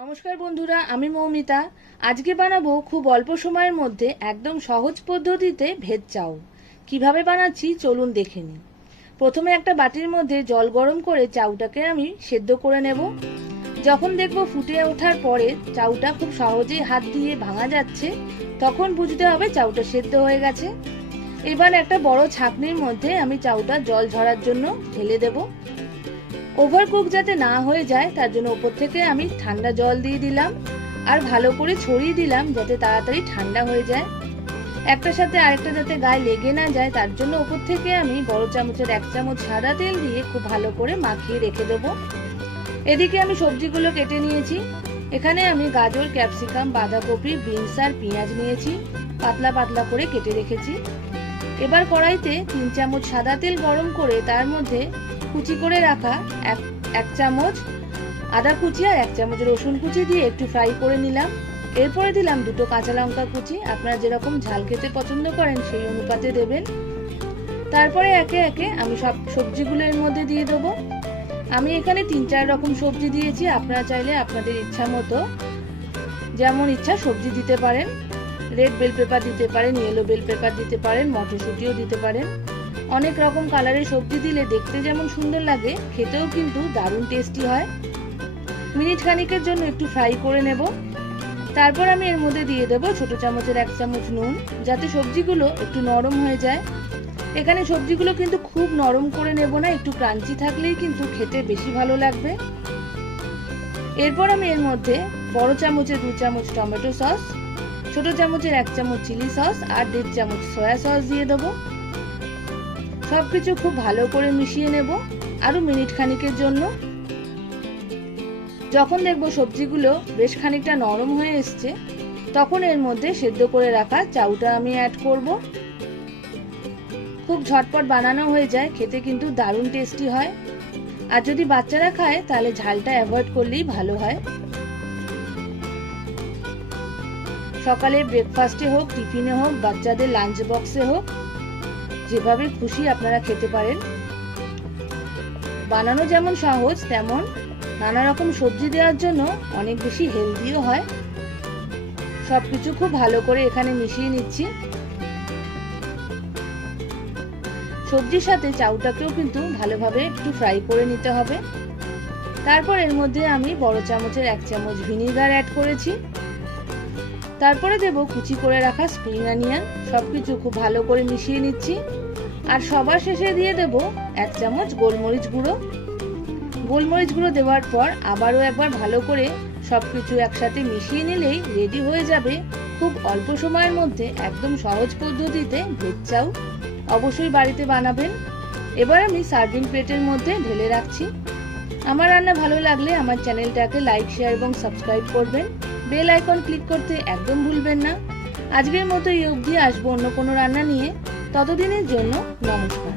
নমস্কার বন্ধুরা, আমি মৌমিতা। আজকে বানাবো খুব অল্প সময়ের মধ্যে একদম সহজ পদ্ধতিতে ভেজ চাউ। কিভাবে বানাচ্ছি চলুন দেখে নিই। প্রথমে একটা বাটির মধ্যে জল গরম করে চাউটাকে আমি সেদ্ধ করে নেব। যখন দেখবো ফুটে ওঠার পরে চাউটা খুব সহজেই হাত দিয়ে ভাঙা যাচ্ছে, তখন বুঝতে হবে চাউটা সেদ্ধ হয়ে গেছে। এবার একটা বড় ছাঁকনির মধ্যে আমি চাউটা জল ঝরার জন্য ঢেলে দেবো। ওভারকুক যাতে না হয়ে যায় তার জন্য উপর থেকে আমি ঠান্ডা জল দিয়ে দিলাম আর ভালো করে ছড়িয়ে দিলাম যাতে তাড়াতাড়ি ঠান্ডা হয়ে যায়। একটার সাথে আরেকটা যাতে গায়ে লেগে না যায় তার জন্য উপর থেকে আমি বড় চামচের 1 চামচ সাদা তেল দিয়ে খুব ভালো করে মাখিয়ে রেখে দেবো। এদিকে আমি সবজিগুলো কেটে নিয়েছি। এখানে আমি গাজর, ক্যাপসিকাম, বাঁধাকপি, বিনস আর পেঁয়াজ নিয়েছি, পাতলা পাতলা করে কেটে রেখেছি। এবার কড়াইতে 3 চামচ সাদা তেল গরম করে তার মধ্যে কুচি করে রাখা এক চামচ আদা কুচি আর 1 চামচ রসুন কুচি দিয়ে একটু ফ্রাই করে নিলাম। এরপরে দিলাম 2টো কাঁচা লঙ্কা কুচি। আপনারা যেরকম ঝাল খেতে পছন্দ করেন সেই অনুপাতে দেবেন। তারপরে একে একে আমি সব সবজিগুলো এর মধ্যে দিয়ে দেবো। আমি এখানে 3-4 রকম সবজি দিয়েছি। আপনারা চাইলে আপনাদের ইচ্ছা মতো যেমন ইচ্ছা সবজি দিতে পারেন। রেড বেল পেপার দিতে পারেন, ইয়েলো বেল পেপার দিতে পারেন, মটরশুঁটিও দিতে পারেন। অনেক রকম কালারের সবজি দিলে দেখতে যেমন সুন্দর লাগে, খেতেও কিন্তু দারুণ টেস্টি হয়। মিনিট খানিকের জন্য একটু ফ্রাই করে নেব। তারপর আমি এর মধ্যে দিয়ে দেবো ছোট চামচের 1 চামচ নুন, যাতে সবজিগুলো একটু নরম হয়ে যায়। এখানে সবজিগুলো কিন্তু খুব নরম করে নেব না, একটু ক্রাঞ্চি থাকলেই কিন্তু খেতে বেশি ভালো লাগবে। এরপর আমি এর মধ্যে বড় চামচের 2 চামচ টমেটো সস, ছোট চামচের 1 চামচ চিলি সস আর 1.5 চামচ সয়া সস দিয়ে দেবো। সবকিছু খুব ভালো করে মিশিয়ে নেব আরো মিনিট খানিকের জন্য। যখন দেখবো সবজিগুলো বেশ খানিকটা নরম হয়ে এসছে, তখন এর মধ্যে সেদ্ধ করে রাখা চাউটা আমি অ্যাড করব। খুব ঝটপট বানানো হয়ে যায়, খেতে কিন্তু দারুণ টেস্টি হয়। আর যদি বাচ্চারা খায় তাহলে ঝালটা অ্যাভয়েড করলেই ভালো হয়। সকালে ব্রেকফাস্টে হোক, টিফিনে হোক, বাচ্চাদের লাঞ্চ বক্সে হোক, যেভাবে খুশি আপনারা খেতে পারেন। বানানো যেমন সহজ, তেমন নানা রকম সবজি দেওয়ার জন্য অনেক বেশি হেলদিও হয়। সবকিছু খুব ভালো করে এখানে মিশিয়ে নিচ্ছি। সবজির সাথে চাউটাকেও কিন্তু ভালোভাবে একটু ফ্রাই করে নিতে হবে। তারপর এর মধ্যে আমি বড় চামচের 1 চামচ ভিনিগার অ্যাড করেছি। তারপরে দেব কুচি করে রাখা স্প্রিং অনিয়ন। সবকিছু খুব ভালো করে মিশিয়ে নিচ্ছি। আর সবার শেষে দিয়ে দেব 1 চামচ গোলমরিচ গুঁড়ো। গোলমরিচ গুঁড়ো দেওয়ার পর আবারও একবার ভালো করে সবকিছু একসাথে মিশিয়ে নিলেই রেডি হয়ে যাবে খুব অল্প সময়ের মধ্যে একদম সহজ পদ্ধতিতে ভেজ চাউ। অবশ্যই বাড়িতে বানাবেন। এবার আমি সার্ভিং প্লেটের মধ্যে ঢেলে রাখছি। আমার রান্না ভালো লাগলে আমার চ্যানেলটাকে লাইক, শেয়ার এবং সাবস্ক্রাইব করবেন। বেল আইকন ক্লিক করতে একদম ভুলবেন না। আজকের মতো এই অবধি, আসবো অন্য কোনো রান্না নিয়ে। ততদিনের জন্য নমস্কার।